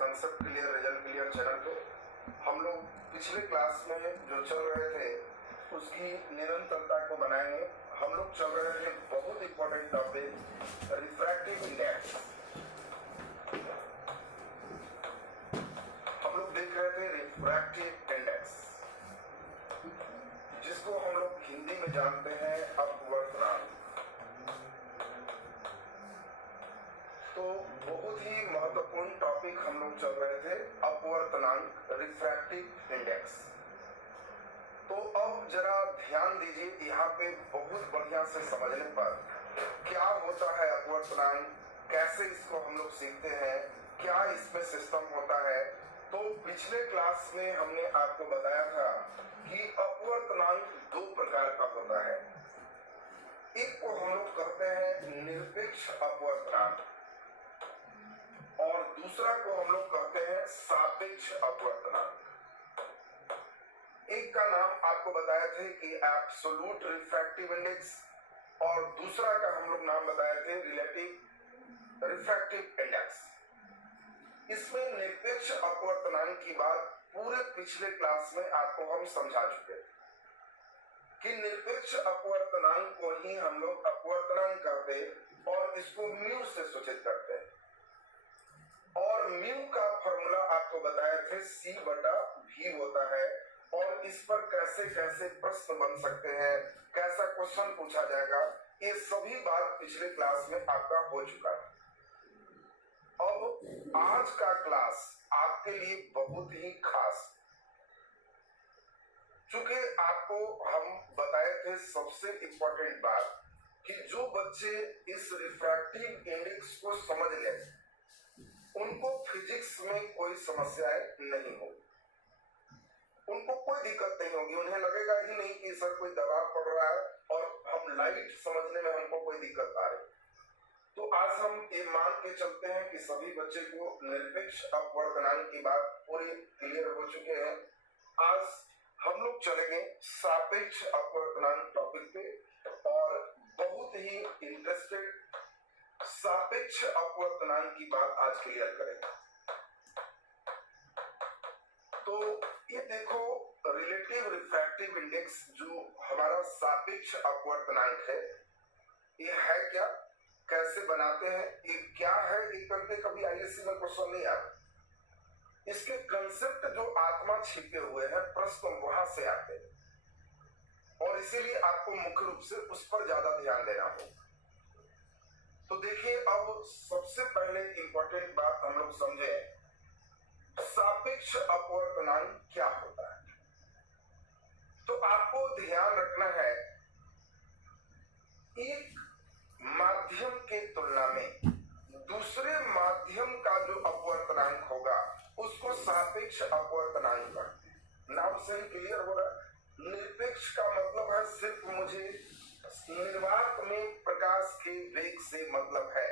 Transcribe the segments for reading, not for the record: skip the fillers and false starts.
Concept clear result clear channel पे हम लोग पिछले क्लास में जो चल रहे थे उसकी निरंतरता को बनाएंगे। हम लोग चल रहे थे बहुत इंपॉर्टेंट टॉपिक रिफ्रैक्टिव इंडेक्स। हम लोग देख रहे थे रिफ्रैक्टिव इंडेक्स, जिसको हम लोग हिंदी में जानते हैं अपवर्तनांक। तो बहुत ही महत्वपूर्ण टॉपिक हम लोग चल रहे थे अपवर्तनांक रिफ्रैक्टिव इंडेक्स। तो अब जरा ध्यान दीजिए, यहाँ पे बहुत बढ़िया से समझने पर क्या होता है अपवर्तनांक, कैसे इसको हम लोग सीखते हैं, क्या इसमें सिस्टम होता है। तो पिछले क्लास में हमने आपको बताया था कि अपवर्तनांक दो प्रकार का होता है। एक को हम लोग कहते हैं निरपेक्ष अपवर्तनांक और दूसरा को हम लोग कहते हैं सापेक्ष अपवर्तनांक। एक का नाम आपको बताए थे कि एब्सोल्यूट रिफ्रैक्टिव इंडेक्स और दूसरा का हम लोग नाम बताए थे रिलेटिव रिफ्रैक्टिव इंडेक्स। इसमें निरपेक्ष अपवर्तनांक की बात पूरे पिछले क्लास में आपको हम समझा चुके कि निरपेक्ष अपवर्तनांक को ही हम लोग अपवर्तनांक कहते और इसको म्यू से सूचित करते हैं। और म्यू का फॉर्मूला आपको बताए थे C/V होता है और इस पर कैसे कैसे प्रश्न बन सकते हैं, कैसा क्वेश्चन पूछा जाएगा, ये सभी बात पिछले क्लास में आपका हो चुका है। अब आज का क्लास आपके लिए बहुत ही खास, चूंकि आपको हम बताए थे सबसे इंपॉर्टेंट बात कि जो बच्चे इस रिफ्रैक्टिव इंडेक्स को समझ लें उनको फिजिक्स में कोई समस्याएं नहीं होगी, उनको कोई दिक्कत नहीं होगी। उन्हें लगेगा ही नहीं कि सर कोई दबाव पड़ रहा है और हम लाइट समझने में हमको कोई दिक्कत आ रही। तो आज हम ये मान के चलते हैं कि सभी बच्चे को निरपेक्ष अपवर्तनांक की बात पूरी क्लियर हो चुके हैं। आज हम लोग चलेंगे सापेक्ष अपवर्तनांक टॉपिक पे और बहुत ही इंटरेस्टेड सापेक्ष अपवर्तनांक की बात आज क्लियर करेंगे। तो ये देखो, रिलेटिव रिफ्रैक्टिव इंडेक्स जो हमारा सापेक्ष अपवर्तनांक है, ये है क्या, कैसे बनाते हैं, ये क्या है, ये करके कभी आईएससी में क्वेश्चन नहीं आता। इसके कंसेप्ट जो आत्मा छिपे हुए हैं, प्रश्न वहां से आते हैं और इसीलिए आपको मुख्य रूप से उस पर ज्यादा ध्यान देना होगा। तो देखिए, अब सबसे पहले इंपॉर्टेंट बात हम लोग समझे, सापेक्ष अपवर्तनांक क्या होता है। तो आपको ध्यान रखना है, एक माध्यम के तुलना में दूसरे माध्यम का जो अपवर्तनांक होगा उसको सापेक्ष अपवर्तनांक कहते हैं। नाम से ही क्लियर हो रहा है। निरपेक्ष का मतलब है सिर्फ मुझे निर्वात में प्रकाश के वेग से मतलब है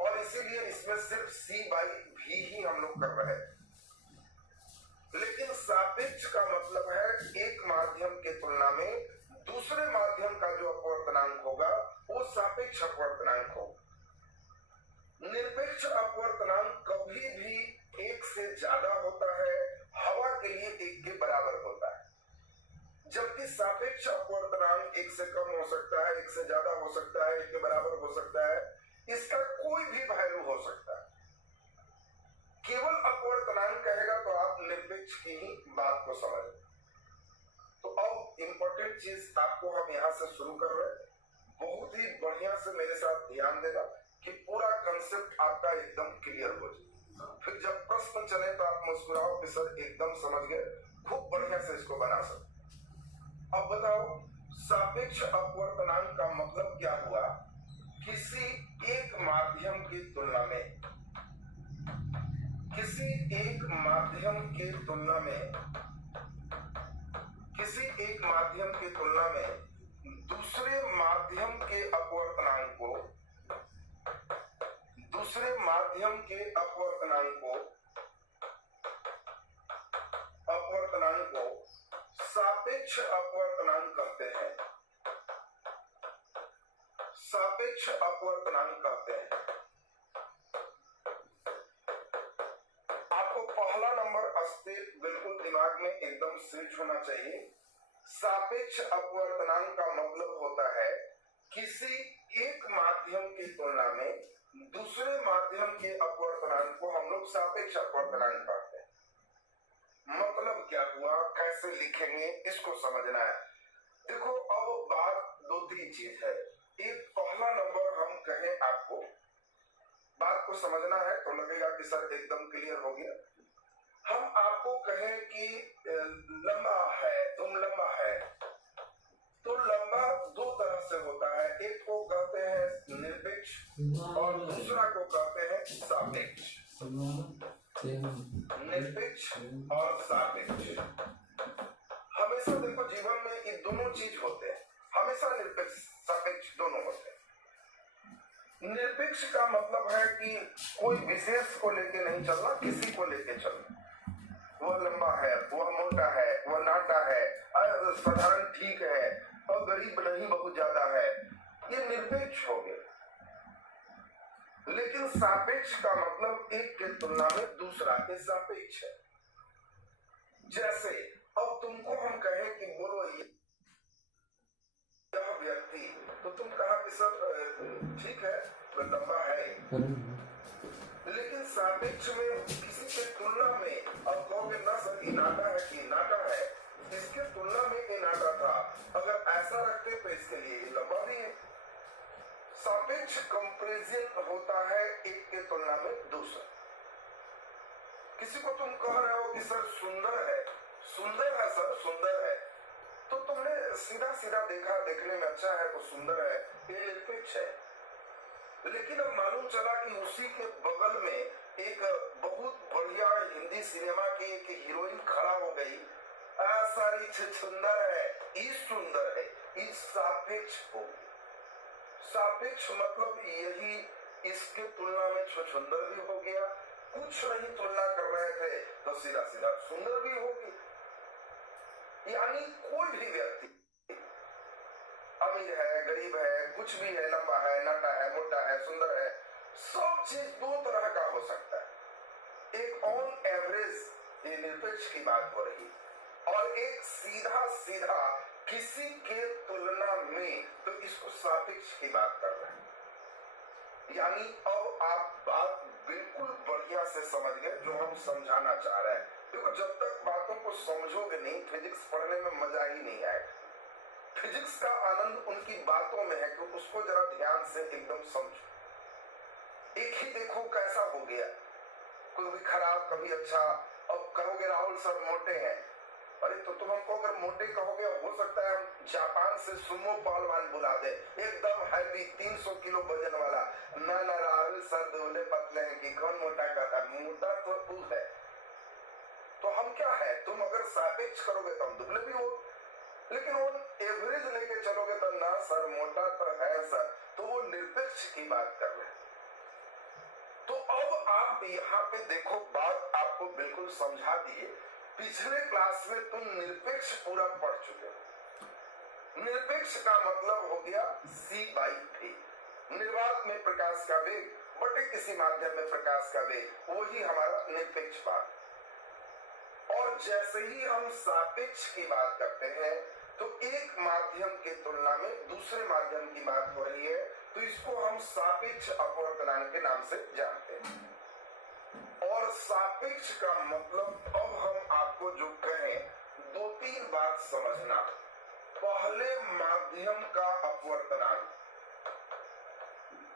और इसीलिए इसमें सिर्फ C/V ही हम लोग कर रहे हैं। लेकिन सापेक्ष का मतलब है एक माध्यम के तुलना में दूसरे माध्यम का जो अपवर्तनांक होगा वो सापेक्ष अपवर्तनांक होगा। निरपेक्ष अपवर्तनांक कभी भी एक से ज्यादा होता है, हवा के लिए एक के बराबर होता है, जबकि सापेक्ष अपवर्तनांक एक से कम हो सकता है, एक से ज्यादा हो सकता है, एक के बराबर हो सकता है, इसका कोई भी वैल्यू हो सकता है। केवल अपवर्तनांक कहेगा तो आप निरपेक्ष की ही बात को समझ। तो अब इंपॉर्टेंट चीज आपको हम यहाँ से शुरू कर रहे हैं, बहुत ही बढ़िया से मेरे साथ ध्यान देना कि पूरा कंसेप्ट आपका एकदम क्लियर हो जाए। फिर जब प्रश्न चले तो आप मुस्कुराओ कि सर एकदम समझ गए, खूब बढ़िया से इसको बना सकते। अब बताओ, सापेक्ष अपवर्तनांक का मतलब क्या हुआ, किसी एक माध्यम की तुलना में, किसी एक माध्यम के तुलना में, किसी एक माध्यम की तुलना में दूसरे माध्यम के अपवर्तनांक को, दूसरे माध्यम के अपवर्तनांक को सापेक्ष अपवर्तनांक कहते हैं। सापेक्ष अपवर्तनांक कहते हैं। बिल्कुल दिमाग में एकदम स्विच होना चाहिए। सापेक्ष अपवर्तनांक का मतलब होता है किसी एक माध्यम की तुलना में दूसरे माध्यम के अपवर्तनांक को हम लोग सापेक्ष अपवर्तनांक कहते हैं। मतलब क्या हुआ, कैसे लिखेंगे, इसको समझना है। देखो अब बात दो तीन चीज है। एक पहला नंबर हम कहें, आपको बात को समझना है तो लगेगा कि सर एकदम क्लियर हो गया। हम आपको कहें कि लंबा है, तुम लंबा है, तो लंबा दो तरह से होता है। एक को कहते हैं निरपेक्ष और दूसरा को कहते हैं सापेक्ष। निरपेक्ष और सापेक्ष, हमेशा देखो जीवन में ये दोनों चीज होते हैं, हमेशा निरपेक्ष सापेक्ष दोनों होते हैं। निरपेक्ष का मतलब है कि कोई विशेष को लेके नहीं चलना, किसी को लेके चलना। वह लंबा है, वह मोटा है, वह नाटा है, साधारण ठीक है और गरीब नहीं बहुत ज्यादा है, ये निरपेक्ष हो गया। लेकिन सापेक्ष का मतलब एक के तुलना में दूसरा के सापेक्ष है। जैसे अब तुमको हम कहें कि बोलो यह व्यक्ति, तो तुम कहा कि सर ठीक है लंबा है, लेकिन सापेक्ष में किसी के तुलना में अब कहोगे ना सर ये नाटा है कि नाटा है, इसके तुलना में ये नाटा था, अगर ऐसा रखते तो इसके लिए लंबा भी है। सापेक्ष कंपैरिजन होता है एक के तुलना में दूसरा। किसी को तुम कह रहे हो कि सर सुंदर है, सुंदर है सर सुंदर है, तो तुमने सीधा सीधा देखा, देखने में अच्छा है तो सुंदर है, ये निरपेक्ष है। लेकिन अब मालूम चला कि उसी के बगल में एक बहुत बढ़िया हिंदी सिनेमा की एक हीरोइन खड़ा हो गई, सारी सुंदर है, ये सुंदर है, ये सापेक्ष हो गई। सापेक्ष मतलब यही, इसके तुलना में सुंदर भी हो गया, कुछ नहीं तुलना कर रहे थे तो सीधा सीधा सुंदर भी हो गई। यानी कोई भी व्यक्ति अमीर है, गरीब है, कुछ भी है, लंबा है, नाटा है, मोटा है, सुंदर है, सब चीज दो तरह का हो सकता है। एक ऑन एवरेज ये निरपेक्ष की बात हो रही, और एक सीधा सीधा किसी के तुलना में, तो इसको सापेक्ष की बात कर रहे हैं। यानी अब आप बात बिल्कुल बढ़िया से समझ गए जो हम समझाना चाह रहे हैं। देखो जब तक बातों को समझोगे नहीं, फिजिक्स पढ़ने में मजा ही नहीं आएगा। फिजिक्स का आनंद उनकी बातों में है कि उसको जरा ध्यान से एकदम समझो। एक ही देखो कैसा हो गया, कभी खराब कभी अच्छा। अब कहोगे राहुल सर मोटे हैं, अरे तो तुम हमको अगर मोटे कहोगे, हो सकता है हम जापान से सुमो पहलवान बुला दे, एकदम हैवी 300 किलो वजन वाला। ना ना राहुल सर दुबले पतले हैं कि कौन मोटा कहता है, मोटा तो तू है। तो हम क्या है, तुम अगर सापेक्ष करोगे तो हम दुबले भी हो, लेकिन वो एवरेज लेके चलोगे तो ना सर मोटा तो है सर, तो वो निरपेक्ष की बात कर रहे हैं। तो अब आप यहाँ पे देखो, बात आपको बिल्कुल समझा दिए। पिछले क्लास में तुम निरपेक्ष पूरा पढ़ चुके हो। निरपेक्ष का मतलब हो गया c/v, निर्वात में प्रकाश का वेग बटे किसी माध्यम में प्रकाश का वेग, वही हमारा निरपेक्ष बात। और जैसे ही हम सापेक्ष की बात करते हैं तो एक माध्यम के तुलना में दूसरे माध्यम की बात हो रही है, तो इसको हम सापेक्ष अपवर्तनांक के नाम से जानते हैं। और सापेक्ष का मतलब अब हम आपको जो कहें, दो तीन बात समझना। पहले माध्यम का अपवर्तनांक,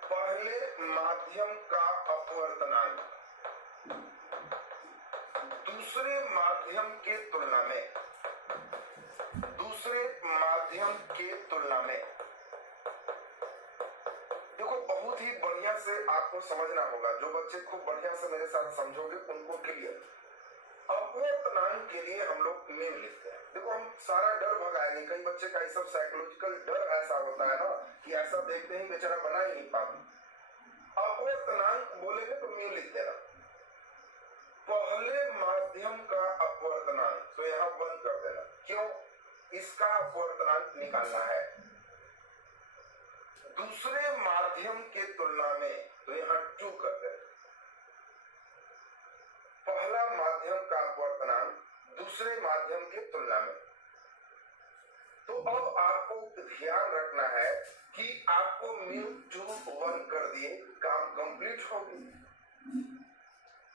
पहले माध्यम का अपवर्तनांक दूसरे माध्यम के तुलना में, दूसरे माध्यम के तुलना में, देखो बहुत ही बढ़िया से आपको समझना होगा। जो बच्चे खूब बढ़िया से मेरे साथ समझोगे उनको क्लियर। अपवर्तनांक के लिए हम लोग मीन लिखते हैं। देखो हम सारा डर भगाएंगे। कई बच्चे का सब साइकोलॉजिकल डर ऐसा होता है ना कि ऐसा देखते ही बेचारा बना ही नहीं पाता। अपवर्तनांक बोलेंगे तो मीन लिख देना। पहले माध्यम का अपवर्तनांक, तो यहाँ बंद कर देना। क्यों? इसका अपवर्तनांक निकालना है। दूसरे माध्यम के तुलना में, तो यहाँ 2 कर देना। पहला माध्यम का अपवर्तनांक दूसरे माध्यम के तुलना में। तो अब आपको ध्यान रखना है कि आपको μ2 1 कर दिए, काम कंप्लीट हो गई।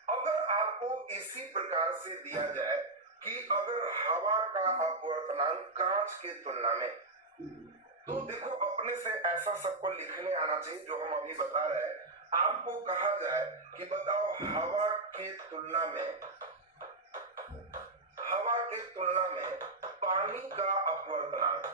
अगर आपको इसी प्रकार से दिया जाए कि अगर हवा का अपवर्तनांक कांच के तुलना में, तो देखो अपने से ऐसा सबको लिखने आना चाहिए जो हम अभी बता रहे हैं। आपको कहा जाए कि बताओ हवा के तुलना में पानी का अपवर्तनांक,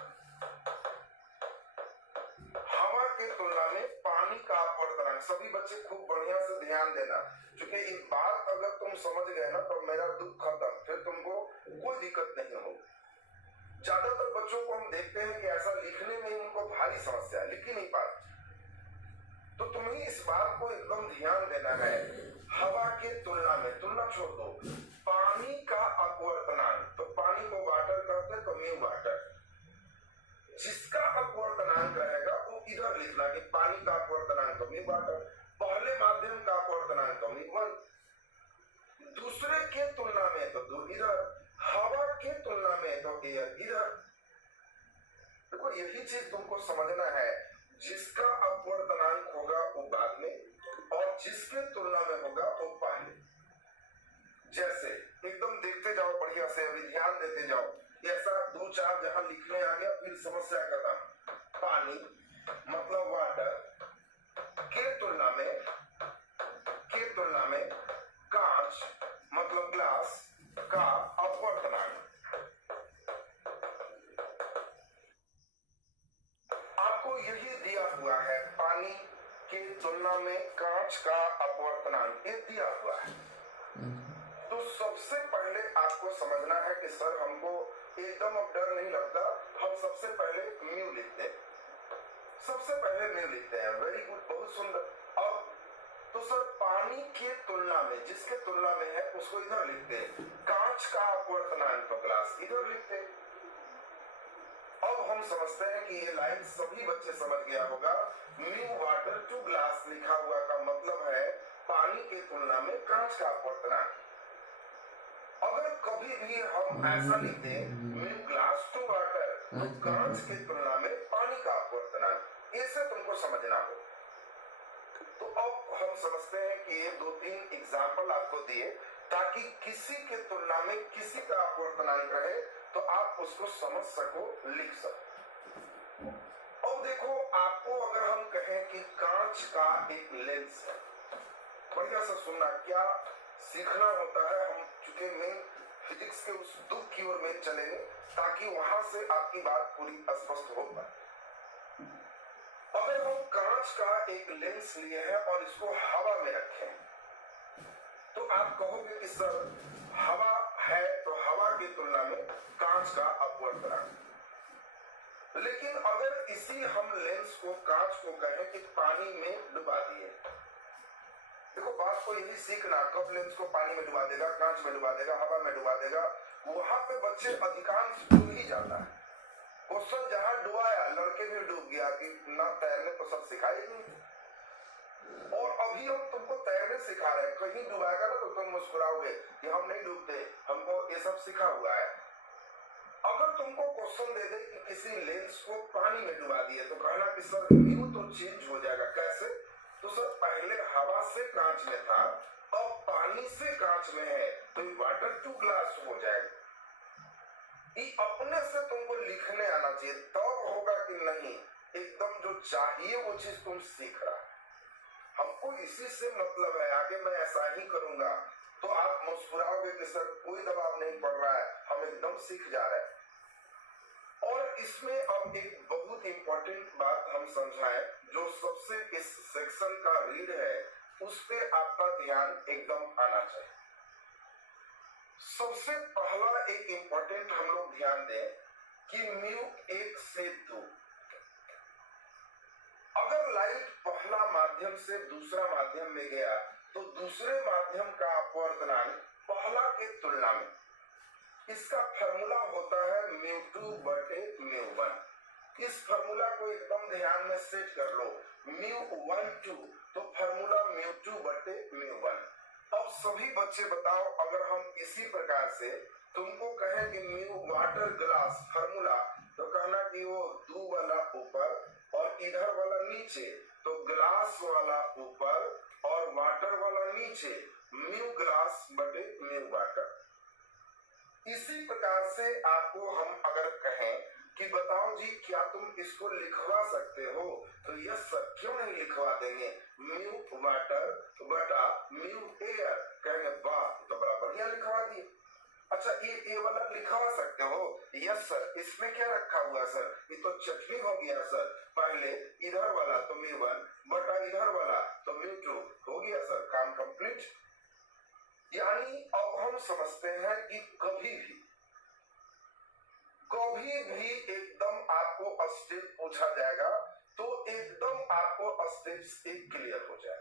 हवा के तुलना में पानी का अपवर्तनांक। सभी बच्चे खूब बढ़िया से ध्यान देना, क्योंकि ये बात अगर तुम समझ गए ना तो मेरा दुख खत्म, फिर तुमको कोई दिक्कत नहीं होगी। ज्यादातर बच्चों को हम देखते हैं कि ऐसा लिखने में उनको भारी समस्या है, लिख ही नहीं पाते। तो तुम्हें इस बात को एकदम ध्यान देना है, हवा के तुलना में, तुलना छोड़ दो, पानी का अपवर्तनांक, तो पानी को वाटर कहते हैं तो म्यू वाटर, जिसका अपवर्तनांक रहेगा वो इधर लिखना कि पानी का अपवर्तनांक तो म्यू वाटर, पहले माध्यम का अपवर्तनांक तो म्यू 1, दूसरे के तुलना में तो दो इधर, हवा के तुलना में तो एयर इधर। देखो यही चीज तुमको समझना है, जिसका अपवर्तनांक होगा वो बाद में और जिसके तुलना में होगा वो पहले। जैसे एकदम देखते जाओ बढ़िया से, अभी ध्यान देते जाओ, ऐसा 2-4 जहां लिखने आ गया फिर समस्या खत्म। पानी मतलब वाटर के तुलना में कांच मतलब ग्लास का अपवर्तनांक। आपको यही दिया हुआ है, पानी के तुलना में कांच का अपवर्तनांक, ये दिया हुआ है। तो सबसे पहले आपको समझना है कि सर हमको एकदम अब डर नहीं लगता, हम सबसे पहले म्यू लिखते हैं, सबसे पहले म्यू लिखते हैं। वेरी गुड, बहुत सुंदर। अब तो सर पानी के तुलना में, जिसके तुलना में है उसको इधर लिखते हैं, कांच का अपवर्तनांक तो ग्लास इधर लिखते हैं। अब हम समझते हैं कि ये लाइन सभी बच्चे समझ गया होगा, म्यू वाटर टू ग्लास लिखा हुआ का मतलब है पानी के तुलना में कांच का अपवर्तनांक। अगर कभी भी हम ऐसा लिखते म्यू ग्लास टू वाटर, तो कांच के तुलना में पानी का अपवर्तनांक, इसे तुमको समझना हो। तो अब हम समझते हैं कि ये 2-3 एग्जाम्पल आपको दिए ताकि किसी के तुलना में किसी का अपवर्तनांक रहे तो आप उसको समझ सको, लिख सको। अब देखो आपको अगर हम कहें कि कांच का एक लेंस है, बढ़िया से सुनना, क्या सीखना होता है, हम चूंकि मेन फिजिक्स के उस दुख की ओर में चलेंगे ताकि वहां से आपकी बात पूरी स्पष्ट हो पाए। अगर हम कांच का एक लेंस लिए हैं और इसको हवा में रखें, तो आप कहोगे कि सर हवा है तो हवा की तुलना में कांच का अपवर्तनांक। लेकिन अगर इसी हम लेंस को, कांच को कहें कि पानी में डुबा दिए, देखो बात को यही सीखना, कब लेंस को पानी में डुबा देगा, कांच में डुबा देगा, हवा में डुबा देगा, वहां पे बच्चे अधिकांश डूब ही जाता है। क्वेश्चन जहां डुबाया लड़के भी डूब गया कि ना तैरने तो सब सिखाए नहीं। और अभी हम तुमको तैरने सिखा रहे हैं, कहीं डुबाएगा ना तो तुम मुस्कुराओगे कि हम नहीं डूबते, हमको ये सब सिखा हुआ है। अगर तुमको क्वेश्चन दे दे कि किसी लेंस को पानी में डुबा दिए, तो कहना कि सर व्यू तो चेंज हो जाएगा, कैसे? तो सर पहले हवा से कांच में था, अब पानी से कांच में है, तो वाटर टू ग्लास हो जाएगा। ये अपने से तुमको लिखने आना चाहिए, तब होगा कि नहीं एकदम जो चाहिए वो चीज तुम सीख रहा। हमको इसी से मतलब है, आगे मैं ऐसा ही करूंगा तो आप मुस्कुराओगे कि सर कोई दबाव नहीं पड़ रहा है, हम एकदम सीख जा रहे हैं। और इसमें अब एक बहुत इंपॉर्टेंट बात हम समझाएं, जो सबसे इस सेक्शन का रीड है उस पे आपका ध्यान एकदम आना चाहिए। सबसे पहला एक इंपॉर्टेंट हम लोग ध्यान दें कि म्यू 1 से 2, अगर लाइट पहला माध्यम से दूसरा माध्यम में गया तो दूसरे माध्यम का अपवर्तनांक पहला के तुलना में, इसका फॉर्मूला होता है μ2/μ1। इस फॉर्मूला को एकदम ध्यान में सेट कर लो, μ1 2 तो फॉर्मूला μ2/μ1। अब सभी बच्चे बताओ, अगर हम इसी प्रकार से तुमको कहें कि म्यू वाटर ग्लास फॉर्मूला, तो कहना कि वो दू वाला ऊपर और इधर वाला नीचे, तो ग्लास वाला ऊपर और वाटर वाला नीचे, म्यू ग्लास बटे म्यू वाटर। इसी प्रकार से आपको हम अगर कहें कि बताओ जी क्या तुम इसको लिखवा सकते हो, तो यस सर, क्यों नहीं लिखवा देंगे, म्यू वाटर बटा म्यू एयर। कहेंगे वाह, तो बड़ा बढ़िया लिखवा दिए। अच्छा ये वाला लिखवा सकते हो, यस सर। इसमें क्या रखा हुआ सर, ये तो चटनी हो गया सर। पहले इधर वाला तो म्यू वन बटा इधर वाला तो म्यू टू हो गया सर, काम कंप्लीट। यानी अब हम समझते हैं कि कभी भी एकदम आपको स्टेप पूछा जाएगा तो एकदम आपको स्टेप्स एक क्लियर हो जाए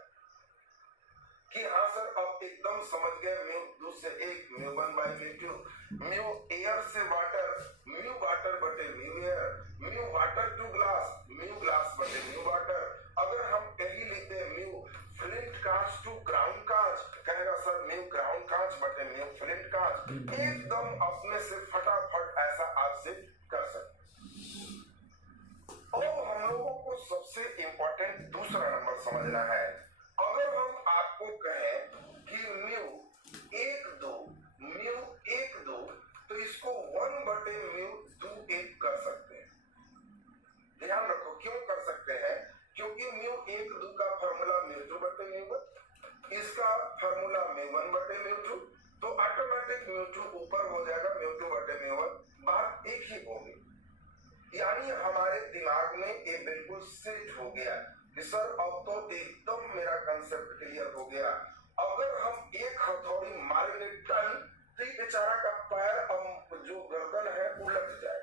कि हाँ सर अब एकदम समझ गए, म्यू दो से एक, mu one by mu two, mu air से वाटर, म्यू वाटर बटे mu air, mu water to glass, mu glass बटे म्यू वाटर। अगर हम कहीं लिखते म्यू फ्लिंट कांच टू ग्राउंड कांच, कहेगा सर म्यू ग्राउंड कांच बटे म्यू फ्लिंट कांच। एकदम अपने से फटाफट ऐसा आपसे कर सकते। अब हम लोगों को सबसे इंपॉर्टेंट दूसरा नंबर समझना है। अगर हम आपको कहें कि म्यू एक दो, म्यू एक दो, तो इसको वन बटे म्यू दो एक कर सकते हैं। ध्यान रखो क्यों कर सकते हैं, क्योंकि म्यू एक दो का फॉर्मूला म्यू टू बटे म्यू वन, इसका फॉर्मूला म्यू वन बटे म्यू टू, तो ऑटोमेटिक म्यू टू ऊपर हो जाएगा म्यू टू बटे म्यू वन, बात एक ही होगी। यानी हमारे दिमाग में ये बिल्कुल सेट हो गया कि सर अब तो एकदम मेरा कंसेप्ट क्लियर हो गया। अगर हम एक हथौड़ी मारेंगे टन, तो बेचारा का पैर जो गर्दन है उलट जाए।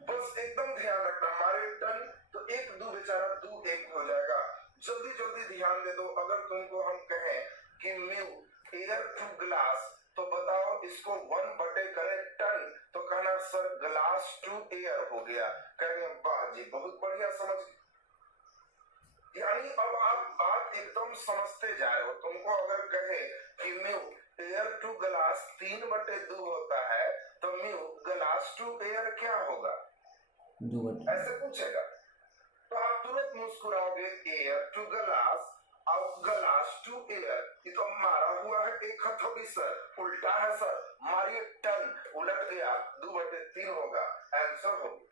बस एकदम ध्यान रखना, मारे टन तो एक दो बेचारा दो एक हो जाएगा। जल्दी जल्दी ध्यान दे दो। अगर तुमको हम कहें कि म्यू एयर टू ग्लास, तो बताओ इसको वन बटे करें टन, तो कहना सर ग्लास टू एयर हो गया। कहेंगे वाह जी बहुत बढ़िया समझ। यानी अब आप बात एकदम समझते जा रहे हो। तुमको अगर कहे कि म्यू एयर टू ग्लास 3 बटे 2 होता है, तो म्यू ग्लास टू एयर क्या होगा, 2 बटे, ऐसे पूछेगा तो आप तुरंत मुस्कुराओगे, एयर टू ग्लास और ग्लास टू एयर, ये तो मारा हुआ है एक हथौड़ी सर, उल्टा है सर, मारिए टन, उलट गया, 2 बटे 3 होगा, आंसर होगा।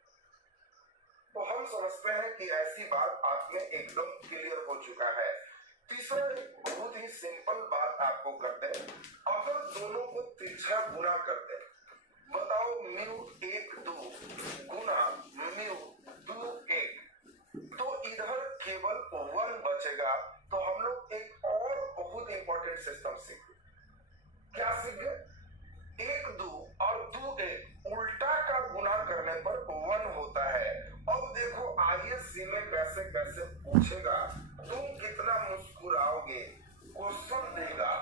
तो हम समझते हैं कि ऐसी बात आप में एकदम क्लियर हो चुका है। तीसरा एक बहुत ही सिंपल बात आपको करते हैं, अगर दोनों को तिरछा गुना करते हैं, बताओ म्यू एक दो गुना म्यू दो एक, तो इधर केवल 1 बचेगा। तो हम लोग एक और बहुत इंपॉर्टेंट सिस्टम सीख गए। क्या सीख गए, एक दो और दो एक उल्टा का गुना करने पर 1 होता है। अब देखो आईएससी में कैसे कैसे पूछेगा, तुम कितना मुस्कुराओगे। क्वेश्चन देगा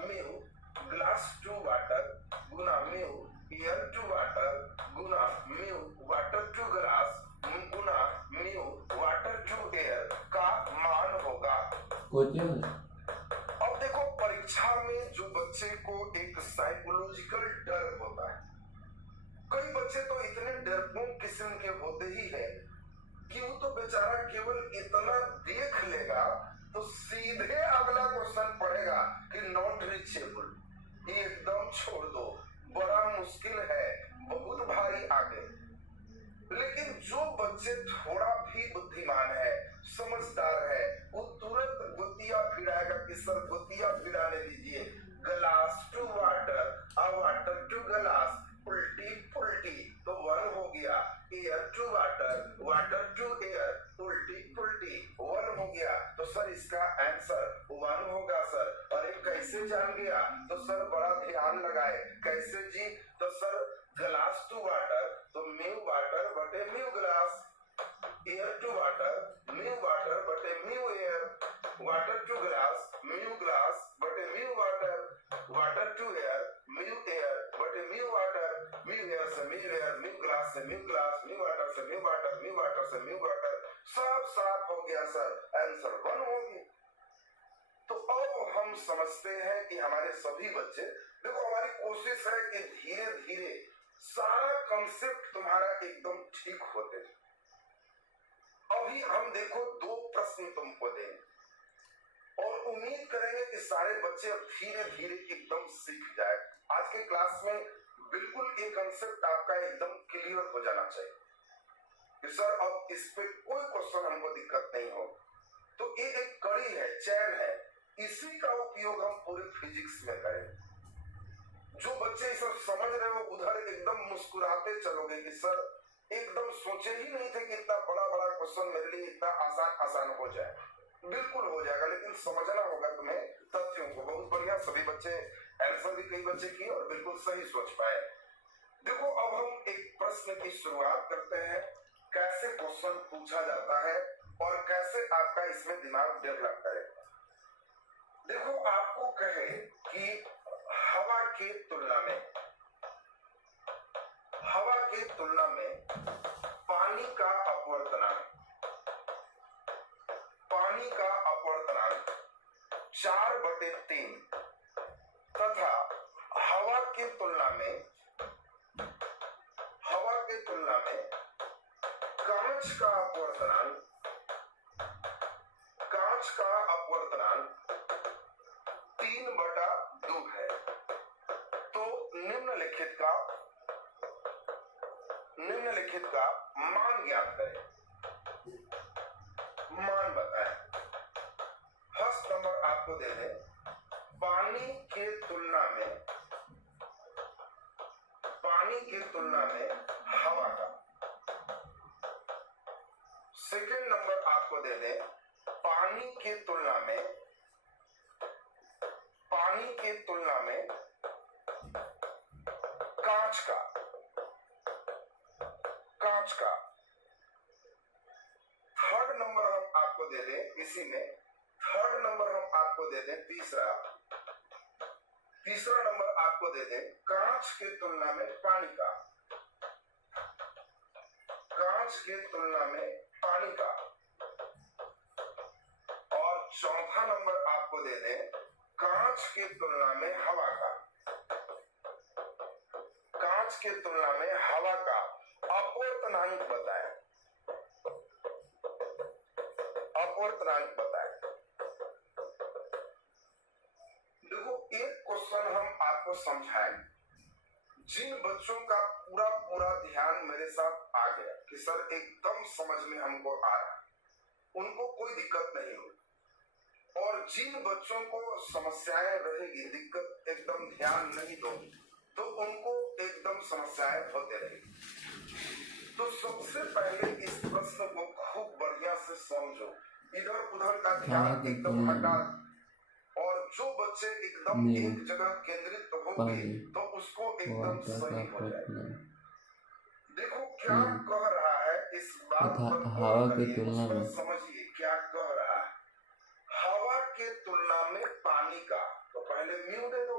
म्यू ग्लास टू वाटर गुना म्यू एयर टू वाटर गुना म्यू वाटर टू ग्लास गुना म्यू वाटर टू एयर का मान होगा। अब देखो परीक्षा में जो बच्चे को एक साइकोलॉजिकल डर होता है, कई बच्चे तो इतने डरपोक किस्म के होते ही है कि वो तो बेचारा केवल इतना देख लेगा तो सीधे अगला क्वेश्चन पढ़ेगा कि नॉट रीचेबल, ये एकदम छोड़ दो, बड़ा मुश्किल है, बहुत भारी आगे। लेकिन जो बच्चे थोड़ा भी बुद्धिमान है, समझदार है, वो तुरंत गुतिया फिराएगा कि सर गुतिया फिराने दीजिए, ग्लास टू वाटर और वाटर टू ग्लास, उल्टी पुल्टी, तो 1 हो गया। Air to water, water to air, उल्टी पुल्टी, 1 हो गया। तो सर इसका आंसर 1 होगा सर। और एक कैसे जान गया, तो सर बड़ा ध्यान लगाए, कैसे जी, तो सर ग्लास टू वाटर तो म्यू वाटर बटे mu glass, air to water mu water बटे mu air, water to glass mu glass बटे mu water, water to air mu air बटे म्यू वाटर, म्यू एयर से mu air, mu glass से mu glass, mu water से mu water, mu water से mu water, सब साफ हो गया सर, आंसर 1 हो गया। तो अब हम समझते हैं कि हमारे सभी बच्चे, देखो हमारी कोशिश है कि धीरे धीरे सारा कॉन्सेप्ट तुम्हारा एकदम ठीक होते। अभी हम देखो 2 प्रश्न तुमको देंगे और उम्मीद करेंगे कि सारे बच्चे अब धीरे धीरे एकदम सीख जाए। आज के क्लास में बिल्कुल ये कॉन्सेप्ट आपका एकदम क्लियर हो जाना चाहिए कि सर अब इस पे कोई क्वेश्चन हमको दिक्कत नहीं हो। तो ये एक कड़ी है, चैन है, इसी का उपयोग हम पूरे फिजिक्स में करें। जो बच्चे इसे समझ रहे हो उधर एकदम मुस्कुराते चलोगे कि सर एकदम सोचे ही नहीं थे कि इतना बड़ा बड़ा क्वेश्चन मेरे लिए इतना आसान हो जाए। बिल्कुल हो जाएगा, लेकिन समझना होगा तुम्हें तथ्यों को। बहुत बढ़िया, सभी बच्चे आंसर भी कई बच्चे किए और बिल्कुल सही सोच पाए। देखो अब हम एक प्रश्न की शुरुआत करते हैं, कैसे क्वेश्चन पूछा जाता है और कैसे आपका इसमें दिमाग डेवलप करेगा। देखो आपको कहे कि हवा के तुलना में पानी का अपवर्तनांक 4/3 तथा हवा के तुलना में कांच का अपवर्तनांक 3/2 है। तो निम्नलिखित का मान ज्ञात करें। मान बताएं। फर्स्ट नंबर आपको दे दें, पानी के तुलना में हवा का। सेकंड नंबर आपको दे दें, पानी के तुलना में कांच का। थर्ड नंबर हम आपको दे दें, इसी में थर्ड नंबर हम आपको दे दें, तीसरा नंबर आपको दे दें, कांच के तुलना में पानी का। और चौथा नंबर आपको दे दें, कांच के तुलना में हवा का। अपवर्तनांक बताएं। देखो एक क्वेश्चन हम आपको समझाएं। जिन बच्चों का पूरा ध्यान मेरे साथ आ गया कि सर एकदम समझ में हमको आ रहा है, उनको कोई दिक्कत नहीं होगी। और जिन बच्चों को समस्याएं रहेगी, दिक्कत एकदम ध्यान नहीं दोगे, तो उनको एकदम समस्याएं होते रहेगी। तो सबसे पहले इस प्रश्न को खूब बढ़िया से समझो, इधर उधर का ध्यान एकदम हटा, और जो बच्चे एकदम एक जगह केंद्रित होंगे तो उसको एकदम सही हो जाएगा। देखो क्या कह रहा है, इस बात पर हवा के तुलना में समझिए क्या कह रहा है। हवा के तुलना में पानी का, तो पहले म्यू दे दो।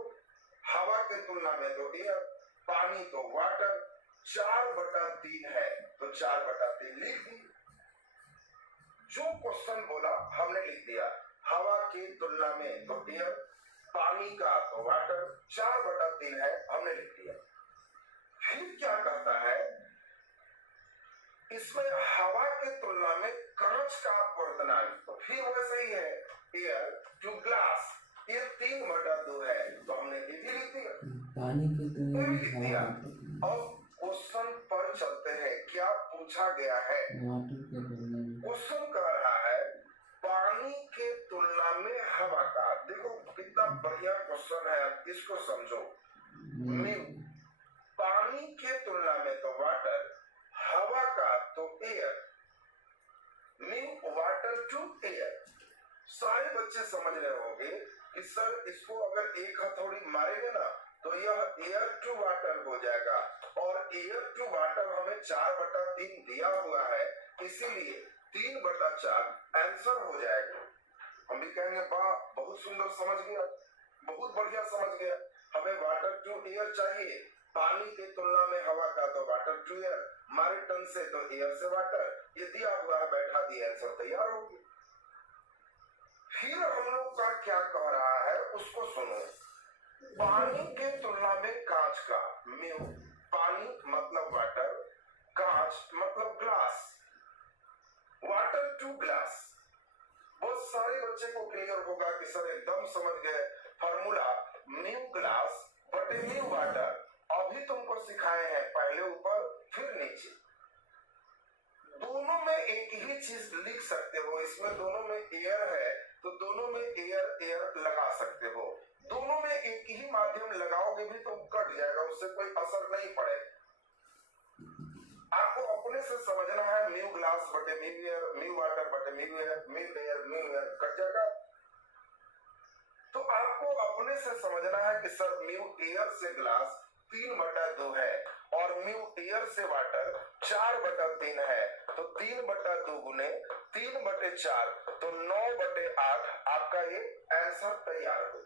हवा के तुलना में तो एयर, पानी तो वाटर। 4/3 है तो 4/3 लिख दी। जो क्वेश्चन बोला हमने लिख दिया। हवा की तुलना में तो एयर, पानी का तो वाटर, 4/3 है हमने लिख दिया। फिर क्या कहता है, इसमें हवा की तुलना में कांच का अपवर्तनांक, तो फिर वैसे ही है, एयर टू ग्लास, ये 3/2 है, तो हमने ये भी लिख दिया। पानी की तुलना में हवा। अब क्वेश्चन पर चलते हैं, क्या पूछा गया है। क्वेश्चन कह रहा है पानी के तुलना में हवा का। देखो कितना बढ़िया क्वेश्चन है, इसको समझो। पानी के तुलना में तो वाटर, हवा का तो एयर, वाटर टू एयर। सारे बच्चे समझ रहे होंगे कि सर इसको अगर एक हथौड़ी मारेंगे ना तो यह एयर टू वाटर हो जाएगा, और एयर टू वाटर हमें 4/3 दिया हुआ है, इसीलिए 3/4 आंसर हो जाएगा। हम भी कहेंगे वाह बहुत सुंदर समझ गया, बहुत बढ़िया समझ गया। हमें वाटर टू एयर चाहिए, पानी की तुलना में हवा का तो वाटर टू एयर, हमारे टन से तो एयर से वाटर, ये दिया हुआ है, बैठा दिया, आंसर तैयार हो गया। फिर हम लोग का क्या कह रहा है उसको सुनो। पानी के तुलना में कांच का म्यू, पानी मतलब वाटर, कांच मतलब ग्लास, वाटर टू ग्लास। बहुत सारे बच्चे को क्लियर होगा कि सर एकदम समझ गए फॉर्मूला, म्यू ग्लास बटे म्यू वाटर। अभी तुमको सिखाए हैं पहले ऊपर फिर नीचे। दोनों में एक ही चीज लिख सकते हो, इसमें दोनों में एयर है तो दोनों में एयर एयर लगा सकते हो। दोनों में एक ही माध्यम लगाओगे भी तो कट जाएगा, उससे कोई असर नहीं पड़ेगा। आपको अपने से समझना है म्यू ग्लास बटे म्यू एयर, म्यू वाटर बटे mu air, mu air mu air cut जाएगा। तो आपको अपने से समझना है कि सर म्यू एयर से ग्लास 3/2 है और म्यू एयर से वाटर 4/3 है, तो 3/2 गुने 3/4 तो 9/8 आपका ये आंसर तैयार हो।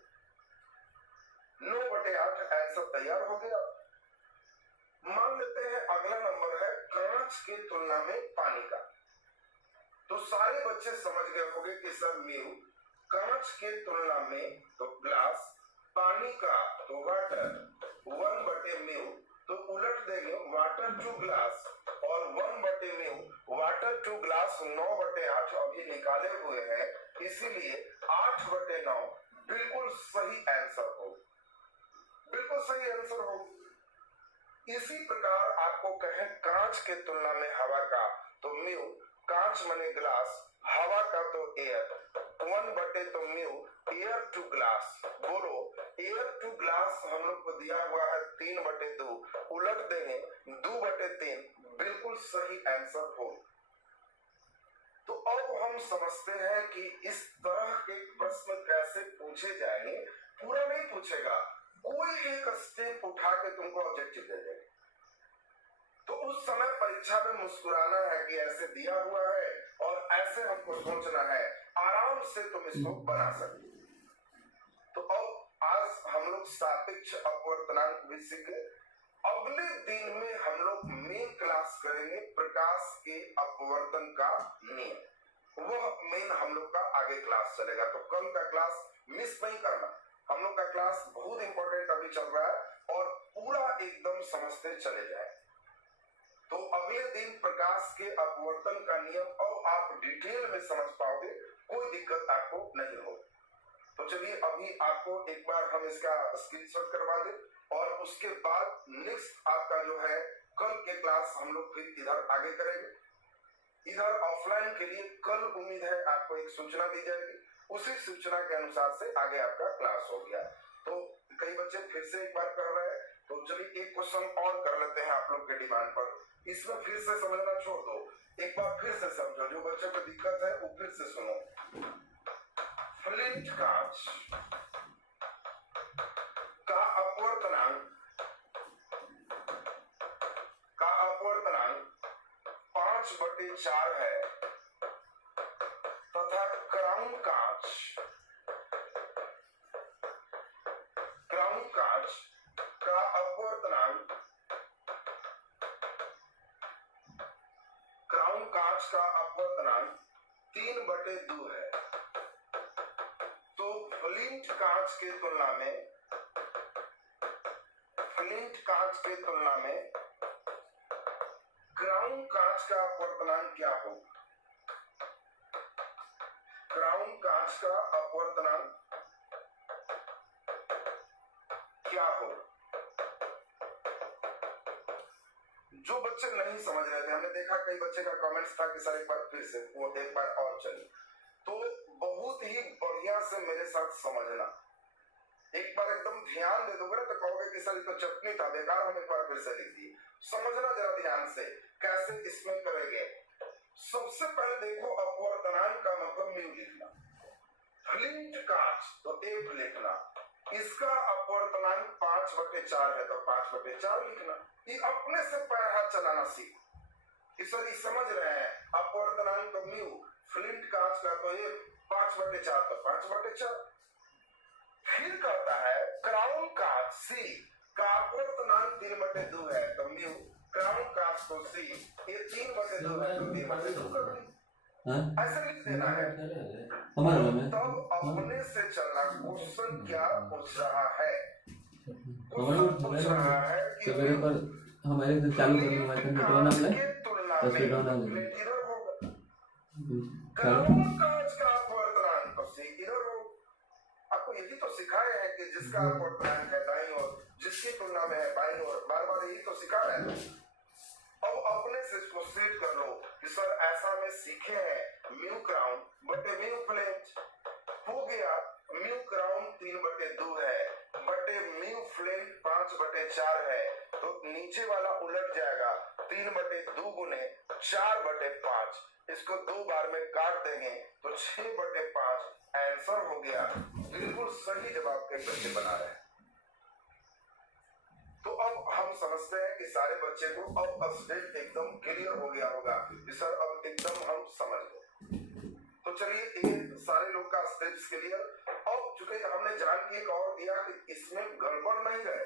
9/8 आंसर तैयार हो गया। मान लेते हैं अगला नंबर है कांच के तुलना में पानी का। तो सारे बच्चे समझ गए होंगे कि सर म्यू कांच के तुलना में तो ग्लास, पानी का तो वाटर, 1/म्यू तो उलट देंगे वाटर टू ग्लास और 1/म्यू वाटर टू ग्लास 9/8 अभी निकाले हुए हैं, इसीलिए 8/9 बिल्कुल सही आंसर हो, बिल्कुल सही आंसर हो। इसी प्रकार आपको कहें कांच के तुलना में हवा का तो म्यू, कांच माने ग्लास, हवा का तो एयर, 1/2 तो म्यू एयर टू ग्लास। बोलो एयर टू ग्लास हम लोग को दिया हुआ है 3/2, उलट देंगे 2/3, बिल्कुल सही आंसर हो। तो अब हम समझते हैं कि इस तरह के प्रश्न कैसे पूछे जाएंगे। पूरा नहीं पूछेगा, कोई एक स्टेप उठा के तुमको ऑब्जेक्टिव दे देंगे। तो उस समय परीक्षा में मुस्कुराना है कि ऐसे दिया हुआ है और ऐसे हमको सोचना है, आराम से तुम इसको बना सकते। तो अब आज हम लोग सापेक्ष अपवर्तनांक भी सीखे। अगले दिन में हम लोग मेन क्लास करेंगे प्रकाश के अपवर्तन का नियम। वह मेन हम लोग का आगे क्लास चलेगा, तो कल का क्लास मिस नहीं करना। हम लोग का क्लास बहुत इंपॉर्टेंट अभी चल रहा है और पूरा एकदम समझते चले जाए। तो अगले दिन प्रकाश के अपवर्तन का नियम और आप डिटेल में समझ पाओगे, कोई दिक्कत आपको नहीं हो। तो चलिए अभी आपको एक बार हम इसका स्क्रीनशॉट करवा दें और उसके बाद नेक्स्ट आपका जो है कल के क्लास हम लोग फिर इधर आगे करेंगे। इधर ऑफलाइन के लिए कल उम्मीद है आपको एक सूचना दी जाएगी, उसी सूचना के अनुसार से आगे आपका क्लास हो गया। तो कई बच्चे फिर से एक बार कर रहे हैं, तो चलिए एक क्वेश्चन और कर लेते हैं आप लोग के डिमांड पर। इसमें फिर से समझना छोड़ दो, एक बार फिर से समझो, जो बच्चों को दिक्कत है वो फिर से सुनो। फ्लिंट कांच का अपवर्तनांक 5/4 है तथा क्राउन कांच का अपवर्तनांक 3/2 है। तो फ्लिंट कांच के तुलना में क्राउन कांच का अपवर्तनांक क्या हो? क्राउन कांच का अपवर्तनांक क्या हो? जो बच्चे नहीं समझ रहे थे, हमने देखा कई बच्चे का कमेंट्स था कि सर एक बार फिर से वो एक बार और चलिए, तो बहुत ही बढ़िया से मेरे साथ समझना। एक बार एकदम ध्यान दे दोगे ना तो कहोगे कि सर ये तो चटनी था बेकार, हम एक बार फिर से लिख दिए। समझना जरा ध्यान से कैसे इसमें करेंगे। सबसे पहले देखो अपवर्तनांक का मतलब म्यू लिखना, फ्लिंट कांच तो एफ लिखना, इसका अपवर्तनांक 5/4 है तो 5/4 लिखना। ये अपने से पैर हाथ चलाना सीख। सर ये समझ रहे हैं अपवर्तनांक तो म्यू, फ्लिंट कांच का तो एफ, 5/4 तो 5/4। फिर कहता है क्राउन कांच सी का अपवर्तनांक 3/2 है तो म्यू, क्राउन कांच तो सी, ये 3/2 है तो 3/2 कर ली। हाँ ऐसे लिख देना है। हमारे घर में तब अपने से चलना। क्वेश्चन क्या पूछ रहा है? हमारे क्वेश्चन पूछ रहा है कि सवेरे पर हमारे घर चालू कर दूंगा तो नेट ऑन आना के तुलना दस मिनट ऑन में आना इधर होगा। चालू कानून काज का अपवर्तनांक तो इधर हो। आपको यही तो सिखाए हैं कि जिसका अपवर्तनांक है दाईं ओर, जिसकी तुलना में है बाईं ओर, बार बार यही तो सिखा रहे हैं। अब अपने से इसको सेट कर लो कि सर ऐसा में सीखे हैं म्यू क्राउन बटे म्यू फ्लेंज हो गया। म्यू क्राउन 3/2 है बटे म्यू फ्लेंज 5/4 है, तो नीचे वाला उलट जाएगा 3/2 गुने 4/5। इसको 2 बार में काट देंगे तो 6/5 आंसर हो गया। बिल्कुल सही जवाब के बच्चे बना रहे हैं। तो अब हम समझते हैं कि सारे बच्चे को अब स्टेप एकदम क्लियर हो गया होगा कि सर अब एकदम हम समझ गए। तो चलिए ये सारे लोग का स्टेप्स क्लियर। अब चूंकि हमने जान के एक और दिया कि इसमें गड़बड़ नहीं है,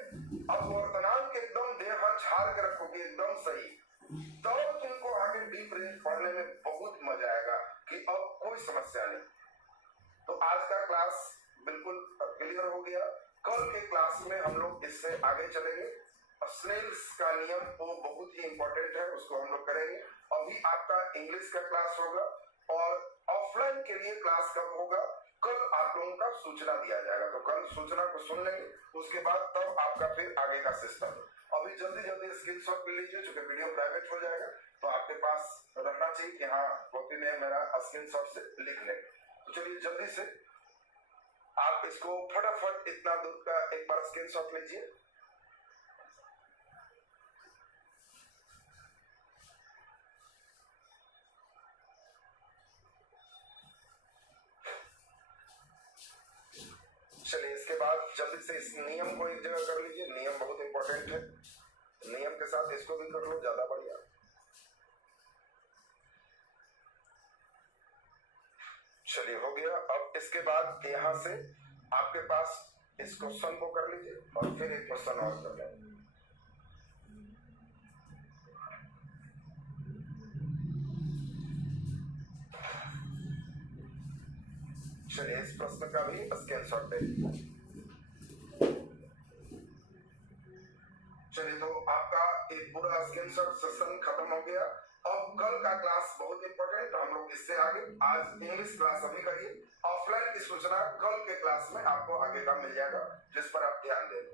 अब वर्तनांक एकदम देह झाड़ के रखोगे एकदम सही, तब तुमको आगे डीप रेंज पढ़ने में बहुत मजा आएगा कि अब कोई समस्या नहीं। तो आज का क्लास बिल्कुल क्लियर हो गया। कल के क्लास में हम लोग इससे आगे चलेंगे। स्नेल्स का नियम वो बहुत ही इंपॉर्टेंट है, उसको हम लोग करेंगे। अभी आपका इंग्लिश का क्लास होगा और ऑफलाइन के लिए क्लास कब होगा? कल आप लोगों का सूचना दिया जाएगा, तो कल सूचना को सुन लेंगे, उसके बाद तब आपका फिर आगे का सिस्टम। अभी जल्दी जल्दी स्क्रीनशॉट ले लीजिए, चूंकि वीडियो प्राइवेट हो जाएगा तो आपके पास रखना चाहिए कि हाँ कॉपी में मेरा स्क्रीनशॉट से लिख लें। तो चलिए जल्दी से आप इसको फटाफट इतना दूर का एक बार स्क्रीनशॉट लीजिए। चलिए इसके बाद जल्दी से इस नियम को एक जगह कर लीजिए। नियम बहुत इंपॉर्टेंट है, नियम के साथ इसको भी कर लो, ज्यादा बढ़िया। चलिए हो गया। अब इसके बाद यहां से आपके पास इस क्वेश्चन को कर लीजिए और फिर एक क्वेश्चन और कर लेंगे। चलिए इस प्रश्न का भी स्क्रीनशॉट ले लीजिए। चलिए तो आपका एक पूरा स्क्रीनशॉट सेशन खत्म हो गया। अब कल का क्लास बहुत इंपॉर्टेंट, हम लोग इससे आगे आज इंग्लिश क्लास अभी करिए। ऑफलाइन की सूचना कल के क्लास में आपको आगे का मिल जाएगा, जिस पर आप ध्यान दें।